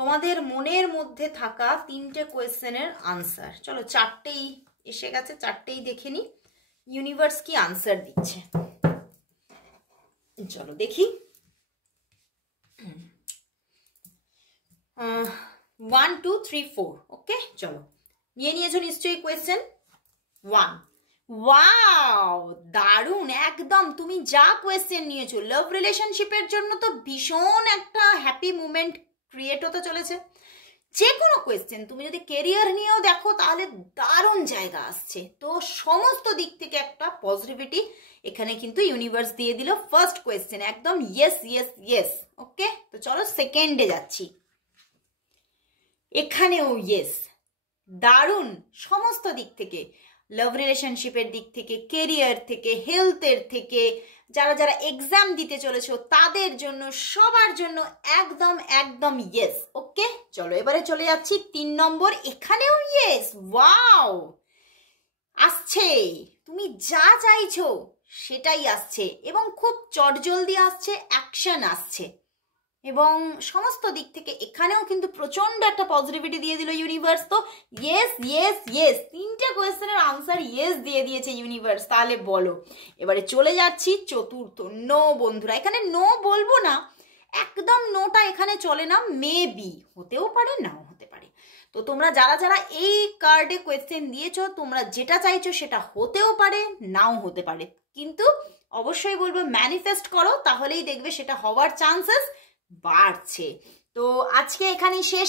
তোমাদের মনের মধ্যে থাকা 3টে কোয়েশ্চেনের আনসার। চলো 4টেই এসে গেছে, 4টেই দেখে নি ইউনিভার্স কি আনসার দিচ্ছে। চলো দেখি। 1 2 3 4। ওকে, চলো নিয়ে নিয়েছো নিশ্চয়ই কোয়েশ্চেন 1। ওয়াও, দারুণ একদম। তুমি যা কোয়েশ্চেন নিয়েছো লাভ রিলেশনশিপের জন্য তো ভীষণ একটা হ্যাপি মুমেন্ট ক্রিয়েট হতে চলেছে। যে কোনো কোয়েশ্চেন তুমি যদি কেরিয়ার নিয়েও দেখো তাহলে দারুণ জায়গা আসছে। তো সমস্ত দিক থেকে একটা পজিটিভিটি এখানে কিন্তু ইউনিভার্স দিয়ে দিল। ফার্স্ট কোয়েশ্চেন একদম ইয়েস ইয়েস ইয়েস। ওকে, তো চলো সেকেন্ডে যাচ্ছি। এখানেও ইয়েস, দারুণ সমস্ত দিক থেকে, লাভ রিলেশনশিপের দিক থেকে, কেরিয়ার থেকে, হেলথের থেকে, যারা যারা এক্সাম দিতে চলেছো তাদের জন্য, সবার জন্য একদম একদম ইয়েস। ওকে, চলো এবারে চলে যাচ্ছি 3 নম্বর। এখানেও ইয়েস। ওয়াও, আসছে, তুমি যা চাইছো সেটাই আসছে এবং খুব চটজলদি আসছে, অ্যাকশন আসছে এবং সমস্ত দিক থেকে এখানেও কিন্তু প্রচন্ড একটা পজিটিভিটি দিয়ে দিল ইউনিভার্স। তো ইয়েস ইয়েস ইয়েস, 3টে কোয়েশ্চেনের আনসার ইয়েস দিয়ে দিয়েছে ইউনিভার্স। তাহলে বলো, এবারে চলে যাচ্ছি চতুর্থ। নো বন্ধুরা, এখানে নো বলবো না, একদম নোটা এখানে চলে না, মেবি হতেও পারে নাও হতে পারে। তো তোমরা যারা যারা এই কার্ডে কোয়েশ্চেন দিয়েছো, তোমরা যেটা চাইছো সেটা হতেও পারে নাও হতে পারে, কিন্তু অবশ্যই বলবো ম্যানিফেস্ট করো, তাহলেই দেখবে সেটা হওয়ার চান্সেস বাড়ছে। তো আজকে এখানেই শেষ।